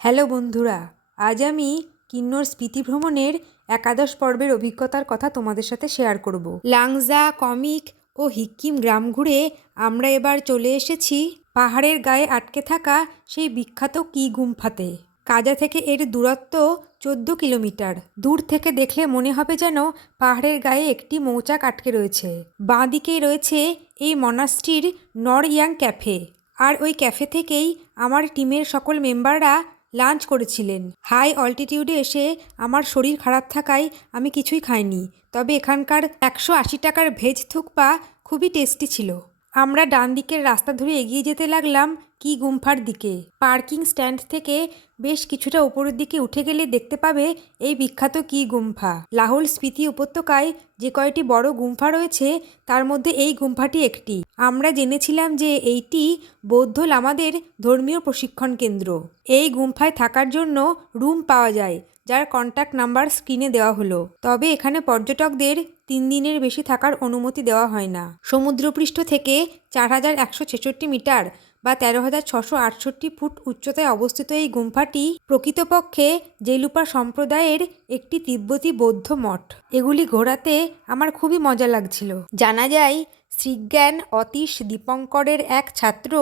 Hello বন্ধুরা, আজ আমি কিন্নর স্মৃতি ভ্রমণের একাদশ পর্বের অভিজ্ঞতার কথা তোমাদের সাথে শেয়ার করব। লাংজা, কমিক ও হিক্কিম গ্রাম ঘুরে আমরা এবার চলে এসেছি পাহাড়ের গায়ে আটকে থাকা সেই বিখ্যাত কি গুম্ফাতে। কাজা থেকে এর দূরত্ব চোদ্দ কিলোমিটার। দূর থেকে দেখলে মনে হবে যেন পাহাড়ের গায়ে একটি মৌচাক আটকে রয়েছে। বাঁ দিকেই রয়েছে এই মনাস্ট্রির নর ইয়াং ক্যাফে। আর ওই ক্যাফে থেকেই আমার টিমের সকল মেম্বাররা লাঞ্চ করেছিলেন। হাই অল্টিটিউডে এসে আমার শরীর খারাপ থাকায় আমি কিছুই খাইনি, তবে এখানকার একশো আশি টাকার ভেজ থুকপা খুবই টেস্টি ছিল। আমরা ডান দিকের রাস্তা ধরে এগিয়ে যেতে লাগলাম কি গুম্ফার দিকে? পার্কিং স্ট্যান্ড থেকে বেশ কিছুটা উপরের দিকে উঠে গেলে দেখতে পাবে এই বিখ্যাত কি গুম্ফা। লাহোল স্পিতি উপত্যকায় যে কয়টি বড় গুম্ফা রয়েছে, তার মধ্যে এই গুম্ফাটি একটি। আমরা জেনেছিলাম যে এইটি বৌদ্ধ লামাদের ধর্মীয় প্রশিক্ষণ কেন্দ্র। এই গুম্ফায় থাকার জন্য রুম পাওয়া যায়, যার কন্ট্যাক্ট নাম্বার স্ক্রিনে দেওয়া হলো। তবে এখানে পর্যটকদের তিন দিনের বেশি থাকার অনুমতি দেওয়া হয় না। সমুদ্রপৃষ্ঠ থেকে চার হাজার একশো ছেষট্টি মিটার বা তেরো হাজার ছশো আটষট্টি ফুট উচ্চতায় অবস্থিত এই গুম্ফাটি প্রকৃতপক্ষে জেলুপা সম্প্রদায়ের একটি তিব্বতী বৌদ্ধ মঠ। এগুলি ঘোরাতে আমার খুবই মজা লাগছিল। জানা যায়, শ্রীজ্ঞান অতীশ দীপঙ্করের এক ছাত্র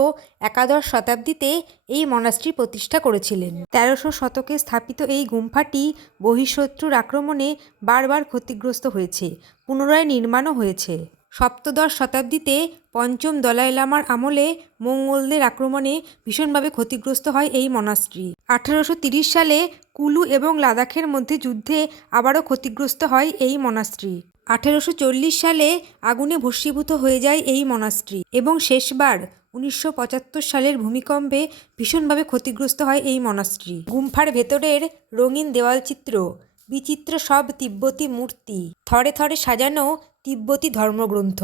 একাদশ শতাব্দীতে এই মনাস্ট্রি প্রতিষ্ঠা করেছিলেন। তেরোশো শতকে স্থাপিত এই গুম্ফাটি বহিঃশত্রুর আক্রমণে বারবার ক্ষতিগ্রস্ত হয়েছে, পুনরায় নির্মাণও হয়েছে। সপ্তদশ শতাব্দীতে পঞ্চম দলাই লামার আমলে মঙ্গলদের আক্রমণে ভীষণভাবে ক্ষতিগ্রস্ত হয় এই মনাস্ট্রি। আঠারোশো সালে কুলু এবং লাদাখের মধ্যে যুদ্ধে আবারও ক্ষতিগ্রস্ত হয় এই মনাস্ট্রি। আঠেরোশো চল্লিশ সালে আগুনে ভস্মীভূত হয়ে যায় এই মনাস্ট্রি এবং শেষবার উনিশশো পঁচাত্তর সালের ভূমিকম্পে ভীষণভাবে ক্ষতিগ্রস্ত হয় এই মনাস্ট্রি। গুম্ফার ভেতরের রঙিন দেওয়ালচিত্র বিচিত্র সব তিব্বতী মূর্তি, থরে থরে সাজানো তিব্বতী ধর্মগ্রন্থ,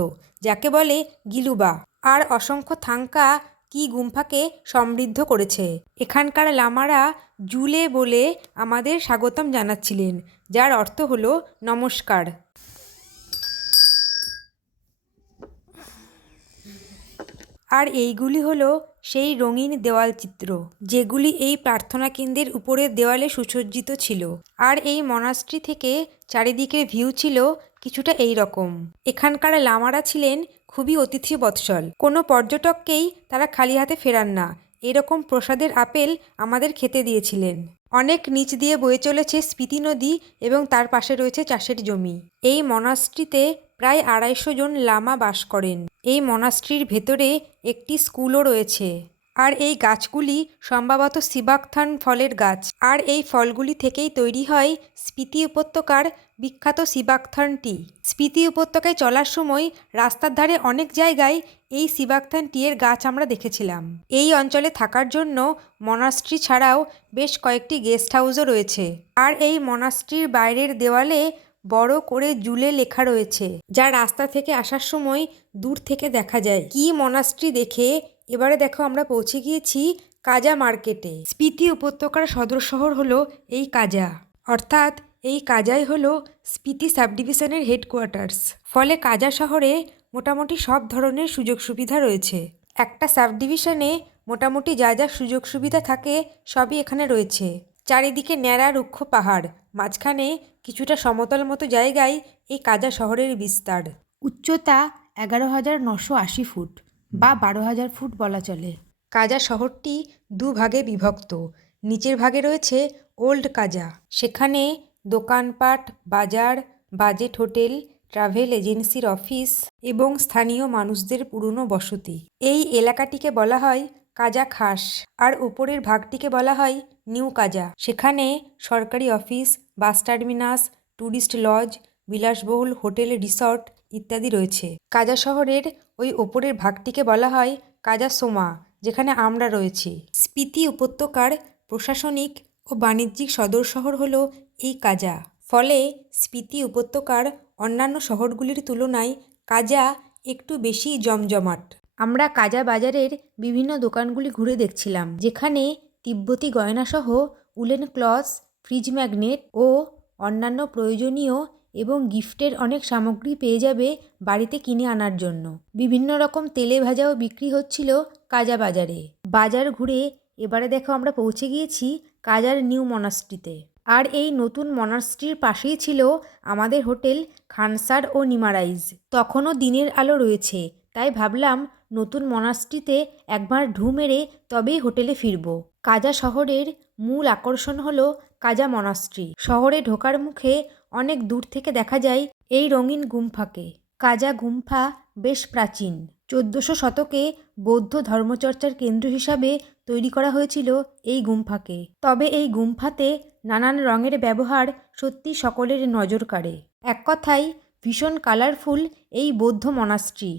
যাকে বলে গিলুবা, আর অসংখ্য থাঙ্কা কি গুম্ফাকে সমৃদ্ধ করেছে। এখানকার লামারা জুলে বলে আমাদের স্বাগতম জানাচ্ছিলেন, যার অর্থ হলো নমস্কার। আর এইগুলি হলো সেই রঙিন দেওয়াল চিত্র, যেগুলি এই প্রার্থনা কেন্দ্রের উপরের দেওয়ালে সুসজ্জিত ছিল। আর এই মনাস্ট্রি থেকে চারিদিকের ভিউ ছিল কিছুটা এই রকম। এখানকার লামারা ছিলেন খুবই অতিথি বৎসল। কোনো পর্যটককেই তারা খালি হাতে ফেরান না। এরকম প্রসাদের আপেল আমাদের খেতে দিয়েছিলেন। অনেক নিচ দিয়ে বয়ে চলেছে স্পিতি নদী এবং তার পাশে রয়েছে চাষের জমি। এই মনাস্ট্রিতে প্রায় আড়াইশো জন লামা বাস করেন। এই মনাস্ট্রির ভেতরে একটি স্কুলও রয়েছে। আর এই গাছগুলি সম্ভবত সিবাকথান ফলের গাছ। আর এই ফলগুলি থেকেই তৈরি হয় স্পিতি উপত্যকার বিখ্যাত সিবাকথান টি স্পিতি উপত্যকায় চলার সময় রাস্তার ধারে অনেক জায়গায় এই সিবাকথান টি এর গাছ আমরা দেখেছিলাম। এই অঞ্চলে থাকার জন্য মনাস্ট্রি ছাড়াও বেশ কয়েকটি গেস্ট হাউসও রয়েছে। আর এই মনাস্ট্রির বাইরের দেওয়ালে বড় করে জুলে লেখা রয়েছে, যা রাস্তা থেকে আসার সময় দূর থেকে দেখা যায়। কি মনাস্ট্রি দেখে এবারে দেখো আমরা পৌঁছে গিয়েছি কাজা মার্কেটে। স্পিতি উপত্যকার সদর শহর হলো এই কাজা। অর্থাৎ এই কাজাই হলো স্পিতি সাবডিভিশনের হেডকোয়ার্টার্স। ফলে কাজা শহরে মোটামুটি সব ধরনের সুযোগ সুবিধা রয়েছে। একটা সাবডিভিশনে মোটামুটি যা যা সুযোগ সুবিধা থাকে সবই এখানে রয়েছে। চারিদিকে ন্যাড়া, রুক্ষ পাহাড়। মাঝখানে কিছুটা সমতল মতো জায়গায় এই কাজা শহরের বিস্তার। উচ্চতা এগারো হাজার নশো আশি ফুট। বা বারো হাজার ফুট বলা চলে। কাজা শহরটি দুভাগে বিভক্ত। নিচের ভাগে রয়েছে ওল্ড কাজা। সেখানে দোকানপাট, বাজার, বাজেট হোটেল, ট্রাভেল এজেন্সির অফিস এবং স্থানীয় মানুষদের পুরনো বসতি। এই এলাকাটিকে বলা হয় কাজা খাস আর উপরের ভাগটিকে বলা হয় নিউ কাজা। সেখানে সরকারি office, bus terminus, tourist lodge, বিলাসবহুল হোটেল, রিসর্ট ইত্যাদি রয়েছে। কাজা শহরের ওই ওপরের ভাগটিকে বলা হয় কাজা সোমা, যেখানে আমরা রয়েছি। স্পিতি উপত্যকার প্রশাসনিক ও বাণিজ্যিক সদর শহর হলো এই কাজা। ফলে স্পিতি উপত্যকার অন্যান্য শহরগুলির তুলনায় কাজা একটু বেশি জমজমাট। আমরা কাজা বাজারের বিভিন্ন দোকানগুলি ঘুরে দেখছিলাম, যেখানে তিব্বতী গয়নাসহ উলেন ক্লথস, ফ্রিজ ম্যাগনেট ও অন্যান্য প্রয়োজনীয় এবং গিফটের অনেক সামগ্রী পেয়ে যাবে বাড়িতে কিনে আনার জন্য। বিভিন্ন রকম তেলে ভাজাও বিক্রি হচ্ছিল কাজা বাজারে। বাজার ঘুরে এবারে দেখো আমরা পৌঁছে গিয়েছি কাজার নিউ মনাস্ট্রিতে। আর এই নতুন মনাস্ট্রির পাশেই ছিল আমাদের হোটেল খানসার ও নিমারাইজ। তখনও দিনের আলো রয়েছে, তাই ভাবলাম নতুন মনাস্ট্রিতে একবার ঢু মেরে তবেই হোটেলে ফিরব। কাজা শহরের মূল আকর্ষণ হল কাজা মনাস্ট্রি। শহরে ঢোকার মুখে অনেক দূর থেকে দেখা যায় এই রঙিন গুম্ফাকে। কাজা গুম্ফা বেশ প্রাচীন। চোদ্দশো শতকে বৌদ্ধ ধর্মচর্চার কেন্দ্র হিসাবে তৈরি করা হয়েছিল এই গুম্ফাকে। তবে এই গুম্ফাতে নানান রঙের ব্যবহার সত্যি সকলের নজর কাড়ে। এক কথায় ভীষণ কালারফুল এই বৌদ্ধ মনাস্ট্রি।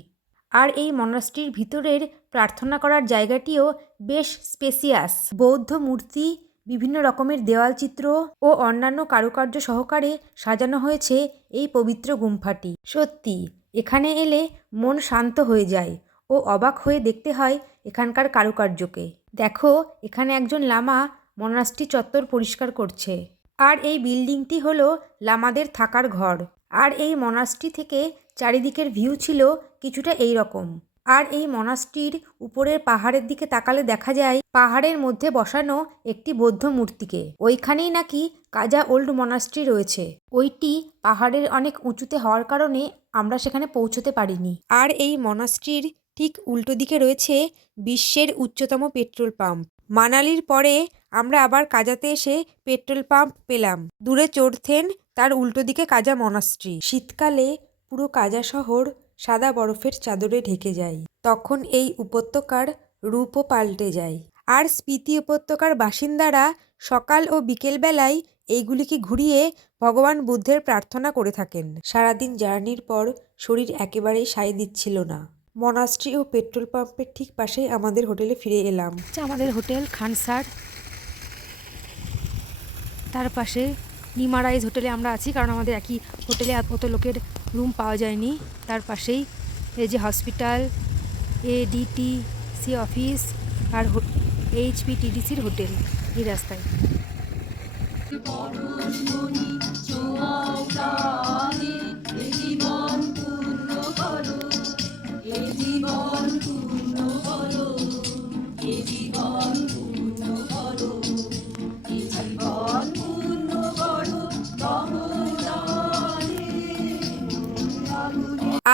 আর এই মনাস্ট্রির ভিতরের প্রার্থনা করার জায়গাটিও বেশ স্পেসিয়াস। বৌদ্ধ মূর্তি, বিভিন্ন রকমের দেওয়াল চিত্র ও অন্যান্য কারুকার্য সহকারে সাজানো হয়েছে এই পবিত্র গুম্ফাটি। সত্যি, এখানে এলে মন শান্ত হয়ে যায় ও অবাক হয়ে দেখতে হয় এখানকার কারুকার্যকে। দেখো, এখানে একজন লামা মনাস্ট্রি চত্বর পরিষ্কার করছে। আর এই বিল্ডিংটি হলো লামাদের থাকার ঘর। আর এই মনাস্ট্রি থেকে চারিদিকের ভিউ ছিল কিছুটা এই রকম আর এই মনাস্ট্রির উপরের পাহাড়ের দিকে তাকালে দেখা যায়, পাহাড়ের মধ্যে বসানো একটি বৌদ্ধ মূর্তিকে। ওইখানেই নাকি কাজা ওল্ড মনাস্ট্রি রয়েছে। ওইটি পাহাড়ের অনেক উঁচুতে হওয়ার কারণে আমরা সেখানে পৌঁছতে পারিনি। আর এই মনাস্ট্রির ঠিক উল্টো দিকে রয়েছে বিশ্বের উচ্চতম পেট্রোল পাম্প। মানালির পরে আমরা আবার কাজাতে এসে পেট্রোল পাম্প পেলাম। দূরে চড়থেন তার উল্টো দিকে কাজা মনাস্ট্রি শীতকালে পুরো কাজা শহর সাদা বরফের চাদরে ঢেকে যায়। তখন এই উপত্যকার রূপও পাল্টে যায়। আর স্পিতি উপত্যকার বাসিন্দারা সকাল ও বিকেল বেলায় এইগুলিকে ঘুরিয়ে ভগবান বুদ্ধের প্রার্থনা করে থাকেন। সারাদিন জার্নির পর শরীর একেবারেই সায় দিচ্ছিল না। মনাস্ট্রি ও পেট্রোল পাম্পের ঠিক পাশেই আমাদের হোটেলে ফিরে এলাম। হচ্ছে আমাদের হোটেল খানসার। তার পাশে নিমারাইজ হোটেলে আমরা আছি কারণ আমাদের একই হোটেলে এত অত লোকের রুম পাওয়া যায়নি। তার পাশেই এই যে হসপিটাল এডিটি সি অফিস আর এইচপি টিডিসির হোটেল এই রাস্তায়।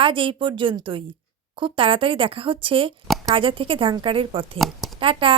আজ এই পর্যন্তই। খুব তাড়াতাড়ি দেখা হচ্ছে কাজা থেকে ধানকারের পথে। টাটা!